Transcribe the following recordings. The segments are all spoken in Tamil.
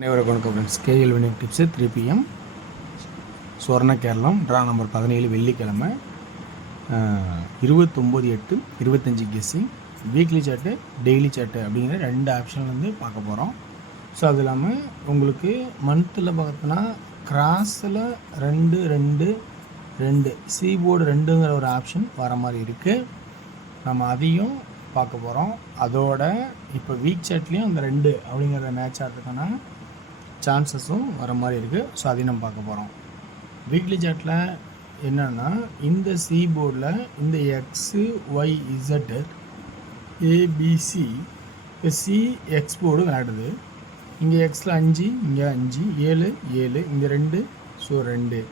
அனைவருக்கும் வணக்கம் friends. KL winning tips 3 PM Swarna Keralam draw number 17 வெள்ளிக்கிழமை 29/8/25 guessing weekly chart daily chart அப்படிங்கிற 2 ஆப்ஷன் வந்து பார்க்க போகிறோம். ஸோ அது இல்லாமல் உங்களுக்கு மந்த்தில் பார்த்தோன்னா கிராஸில் 2 சீபோர்டு 2ங்கிற ஒரு ஆப்ஷன் வர மாதிரி இருக்குது. நம்ம அதையும் பார்க்க போகிறோம். அதோட இப்போ வீக் சார்ட்லேயும் அந்த 2 அப்படிங்கிற மேட்ச் ஆகிறதுக்கான சான்சஸும் வர மாதிரி இருக்குது. ஸோ அதையும் நம்ம பார்க்க போகிறோம். வீக்லி சார்ட்டில் என்னென்னா இந்த சி போர்டில் இந்த எக்ஸு ஒய் இசட்டு ஏபிசி இப்போ சி எக்ஸ் போர்டு விளையாடுது. இங்கே எக்ஸில் 5, இங்கே 5, 7, 7, இங்கே 2, ஸோ 2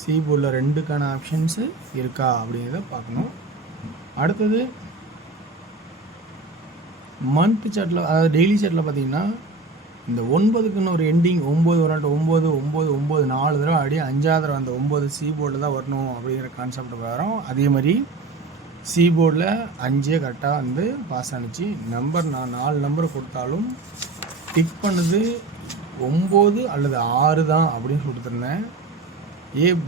சி போர்டில் 2க்கான ஆப்ஷன்ஸு இருக்கா அப்படிங்கிறத பார்க்கணும். அடுத்தது மந்த் சார்ட்டில், அதாவது டெய்லி சார்ட்டில் பார்த்தீங்கன்னா இந்த 9க்குன்னு ஒரு எண்டிங் 9 வரட்டு 9 9 9 4 தடவை ஆடி 5வது தடவை அந்த 9 சி போர்டில் தான் வரணும் அப்படிங்கிற கான்செப்ட் வரும். அதே மாதிரி சி போர்டில் 5 கரெக்டாக வந்து பாஸ் ஆனிச்சு. நான் 4 நம்பர் கொடுத்தாலும் டிக் பண்ணது 9 அல்லது 6 தான் அப்படின்னு கொடுத்துருந்தேன்.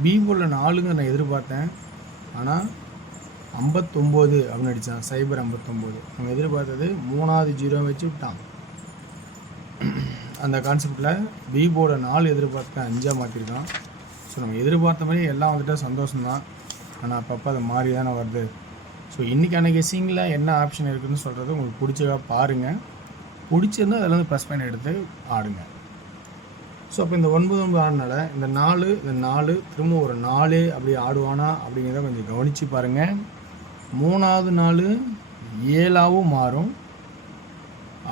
பி போர்டில் 4ங்க நான் எதிர்பார்த்தேன், ஆனால் 59 அப்படின்னு அடித்தான். சைபர் 59 நம்ம எதிர்பார்த்தது 3வது 0 வச்சு விட்டான். அந்த கான்செப்டில் பி போர்டை 4 எதிர்பார்த்தேன், 5 மாற்றிருக்கான். ஸோ நம்ம எதிர்பார்த்த மாதிரி எல்லாம் வந்துட்டு சந்தோஷம்தான், ஆனால் அப்பப்போ அது மாறி தானே வருது. ஸோ இன்றைக்கான கெஸ்ஸிங்கில் என்ன ஆப்ஷன் இருக்குதுன்னு சொல்கிறது உங்களுக்கு பிடிச்சதா பாருங்கள். பிடிச்சிருந்தால் அதில் வந்து ப்ளஸ் பாயிண்ட் எடுத்து ஆடுங்க. ஸோ அப்போ இந்த 9 ஆடினால இந்த 4 திரும்ப ஒரு 4 அப்படி ஆடுவானா அப்படிங்கிறத கொஞ்சம் கவனித்து பாருங்கள். 3வது 4 7ஆகவும் மாறும்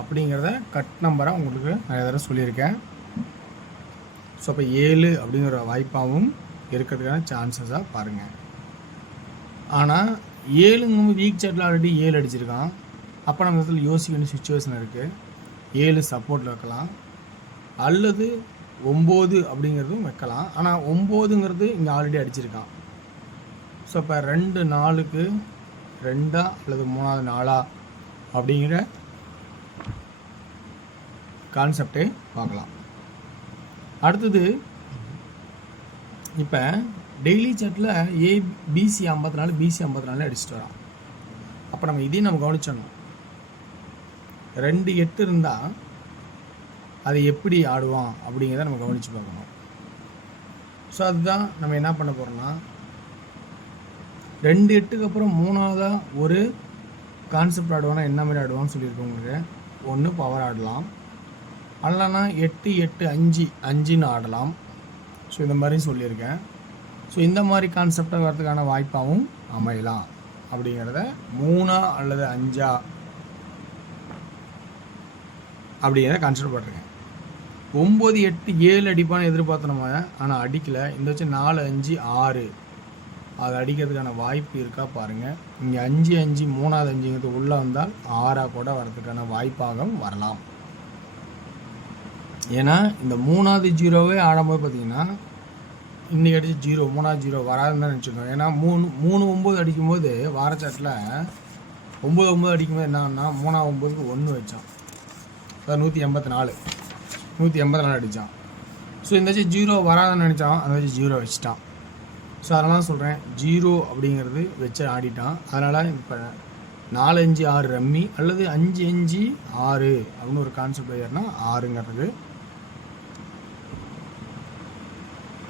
அப்படிங்கிறத கட் நம்பராக உங்களுக்கு நிறைய தடவை சொல்லியிருக்கேன். ஸோ அப்போ 7 அப்படிங்கிற வாய்ப்பாகவும் இருக்கிறதுக்கான சான்சஸாக பாருங்கள். ஆனால் 7ங்க வீக் சார்ட்டில் ஆல்ரெடி 7 அடிச்சிருக்கான். அப்போ நம்ம இடத்துல யோசிக்க வேண்டிய சுச்சுவேஷன் இருக்குது. 7 சப்போர்ட்டில் வைக்கலாம், அல்லது 9 அப்படிங்கிறதும் வைக்கலாம். ஆனால் 9ங்கிறது இங்கே ஆல்ரெடி அடிச்சிருக்கான். ஸோ அப்போ 2 4க்கு 2 அல்லது 3வது 4 அப்படிங்கிற கான்செப்டே பார்க்கலாம். அடுத்தது இப்போ டெய்லி சார்ட்டில் ஏபிசி 54 பிசி 54 அடிச்சுட்டு வரான். அப்போ நம்ம இதையும் நம்ம கவனிச்சணும். 2 8 இருந்தால் அதை எப்படி ஆடுவான் அப்படிங்கிறத நம்ம கவனித்து பார்க்கணும். ஸோ அதுதான் நம்ம என்ன பண்ண போகிறோம்னா 2 8க்கு அப்புறம் 3வதாக ஒரு கான்செப்ட் ஆடுவானா என்ன மாதிரி ஆடுவான்னு சொல்லியிருக்கோங்களுக்கு. ஒன்று பவர் ஆடலாம், அல்லனா 8 8 5 5ன்னு ஆடலாம். ஸோ இந்த மாதிரி சொல்லியிருக்கேன். ஸோ இந்த மாதிரி கான்செப்டை வரதுக்கான வாய்ப்பாகவும் அமையலாம். அப்படிங்கிறத 3 அல்லது 5 அப்படிங்கிறத கான்செப்ட் பண்ணுறேன். 9 8 7 அடிப்பான்னு எதிர்பார்த்தோம் நம்ம, ஆனால் அடிக்கலை. இந்த வச்சு 4 5 6 அது அடிக்கிறதுக்கான வாய்ப்பு இருக்கா பாருங்கள். இங்கே 5 5 3வது 5ங்கிறது உள்ளே வந்தால் 6 கூட வரதுக்கான வாய்ப்பாக வரலாம். ஏன்னா இந்த 3வது 0வே ஆடும்போது பார்த்தீங்கன்னா இன்றைக்கி அடிச்சு 0 3வது 0 வராதுன்னு தான் நினச்சிருக்கோம். ஏன்னா 3 9 அடிக்கும்போது வாரச்சாட்டில் 9 9 அடிக்கும்போது என்னன்னா 3 9க்கு 1 வச்சான், அதாவது 184 அடித்தான். ஸோ இந்த வச்சு 0 வராதுன்னு நினச்சான், அந்த வச்சு 0 வச்சுட்டான். ஸோ அதனால் சொல்கிறேன் 0 அப்படிங்கிறது வச்சு ஆடிட்டான். அதனால் இப்போ 4 5 6 ரம்மி அல்லது 5 5 6 அப்படின்னு ஒரு கான்செப்ட் ஏறினா 6ங்கிறது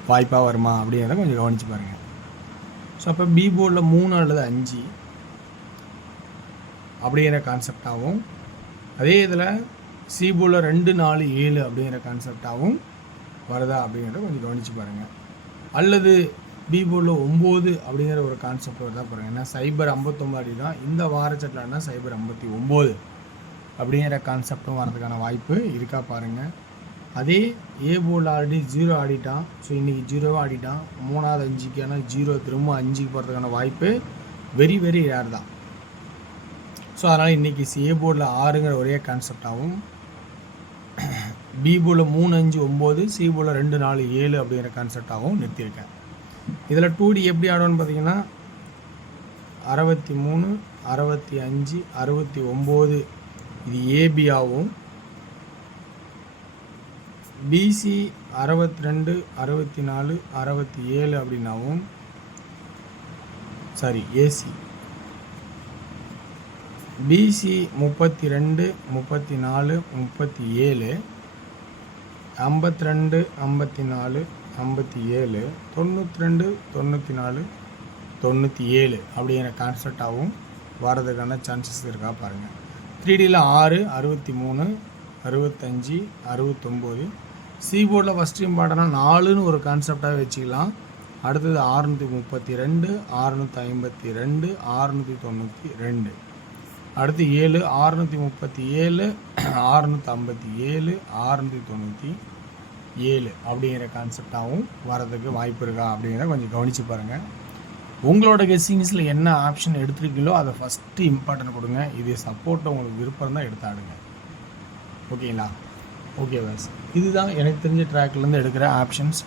வாய்ப்பாக வருமா அப்படிங்கிறத கொஞ்சம் கவனித்து பாருங்கள். ஸோ அப்போ பி போர்டில் 3 அல்லது 5 அப்படிங்கிற கான்செப்டாகவும், அதே இதில் சி போர்டில் 2 4 7 அப்படிங்கிற கான்செப்டாகவும் வருதா அப்படிங்கிறத கொஞ்சம் கவனித்து பாருங்கள். அல்லது பி போர்டில் 9 அப்படிங்கிற ஒரு கான்செப்ட் வருதா பாருங்கள். ஏன்னா சைபர் 59 அடி தான் இந்த வாரச்சட்டில்னா சைபர் 59 அப்படிங்கிற கான்செப்டும் வரதுக்கான வாய்ப்பு இருக்கா பாருங்கள். அதே ஏ போர்டில் ஆல்ரெடி 0 ஆடிட்டான். ஸோ இன்றைக்கி 0 ஆடிட்டான். 3வது 5க்கான 0 திரும்ப 5க்கு போகிறதுக்கான வாய்ப்பு வெரி வெரி ரேர் தான். ஸோ அதனால் இன்றைக்கி ஏ போர்டில் 6ங்கிற ஒரே கான்செப்டாகவும், பி போர்டில் 3 5 9 சி போர்டில் 2 4 7 அப்படிங்கிற கான்செப்டாகவும் நிறுத்தியிருக்கேன். இதில் 2D எப்படி ஆடுவோன்னு பார்த்தீங்கன்னா 63 65 69 இது ஏபியாகவும், பிசி 62 64 67 அப்படின்னாவும் ஏசி பிசி 32 34 37 52 54 57 92 94 97 அப்படிங்கிற கான்செப்டாகவும் வரதுக்கான சான்சஸ் இருக்கா பாருங்கள். 3Dயில் 6 63 65 69. சிபோர்டில் ஃபஸ்ட்டு இம்பார்ட்டனாக 4ன்னு ஒரு கான்செப்டாக வச்சுக்கலாம். அடுத்தது 632 652 692. அடுத்து 7 637 657 697 அப்படிங்கிற கான்செப்டாகவும் வரதுக்கு வாய்ப்பு இருக்கா அப்படிங்கிற கொஞ்சம் கவனித்து பாருங்கள். உங்களோட கெஸ்ஸிங்ஸில் என்ன ஆப்ஷன் எடுத்துருக்கீங்களோ அதை ஃபஸ்ட்டு இம்பார்ட்டன்ட் கொடுங்க. இது சப்போர்ட்டை உங்களுக்கு விருப்பம் தான் எடுத்து ஆடுங்க. ஓகேங்களா? ஓகே பாஸ், இதுதான் எனக்கு தெரிஞ்ச ட்ராக்லேருந்து எடுக்கிற ஆப்ஷன்ஸ்.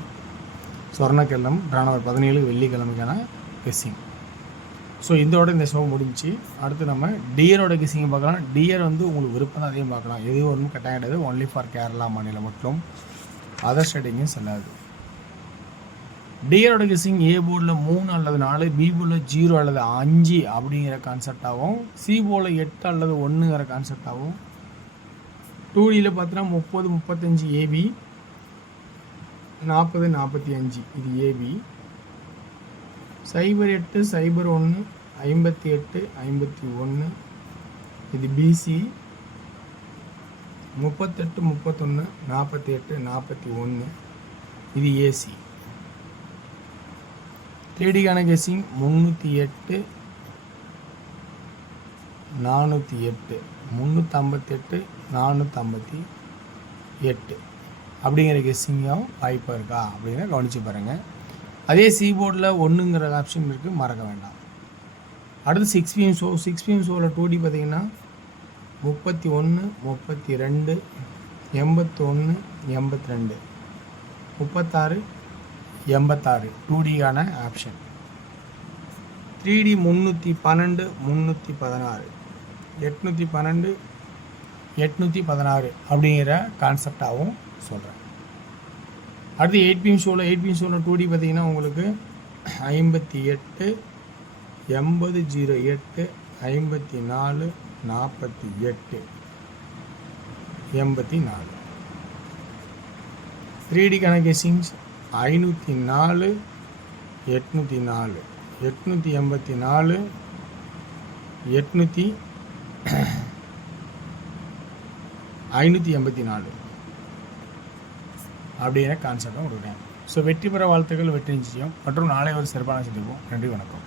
சொர்ணக்கிழமை நவம்பர் 17 வெள்ளிக்கிழமைக்கான கெஸ்ஸிங். ஸோ இதோட இந்த ஷோ முடிஞ்சு அடுத்து நம்ம டியரோட கெஸ்ஸிங் பார்க்கலாம். டியர் வந்து உங்களுக்கு விருப்பம் தான் அதையும் பார்க்கலாம். எதுவும் ஒன்றும் கட்டாயம் கிடையாது. ஒன்லி ஃபார் கேரளா மாநிலம் மட்டும், அதர் ஸ்டேட்டிங்கும் செல்லாது. டியரோட கெஸ்ஸிங் ஏ போர்டில் 3 அல்லது 4, பி போர்டில் 0 அல்லது 5 அப்படிங்கிற கான்செப்டாகவும், சி போர்டில் 8 அல்லது 1ங்கிற கான்செப்டாகவும், 2Dயில் பார்த்தீங்கன்னா 30 35 ஏபி, 40 45 இது ஏபி, 08 01 58 51 இது பிசி, 38 31 48 41 இது ஏசி. 3Dக்கான கெஸ்ஸிங் 308 408 358 458 அப்படிங்கிற கெஸ்ஸிங்காகவும் வாய்ப்பாக இருக்கா அப்படிங்கிற கவனித்து பாருங்கள். அதே சி போர்டில் 1ங்கிற ஆப்ஷன் இருக்குது, மறக்க வேண்டாம். அடுத்து 6PM ஷோ. 6PM ஷோவில் 2D பார்த்திங்கன்னா 31 32 81 82 36 86 2Dக்கான ஆப்ஷன். 3D 312 316 812 816 அப்படிங்கிற கான்செப்டாகவும் சொல்கிறேன். அடுத்து 8PM ஷோவில் 2D பார்த்திங்கன்னா உங்களுக்கு 58 80 08 54 48 84. 3Dக்கான கெஸ்ஸிங்ஸ் 504 804 884 584 அப்படிங்கிற கான்செப்டும் கொடுக்குறேன். ஸோ வெற்றி பெற வாழ்த்துக்கள், வெற்றி நிச்சயம் மற்றும் நாளை ஒரு சிறப்பான சந்திப்போம். நன்றி, வணக்கம்.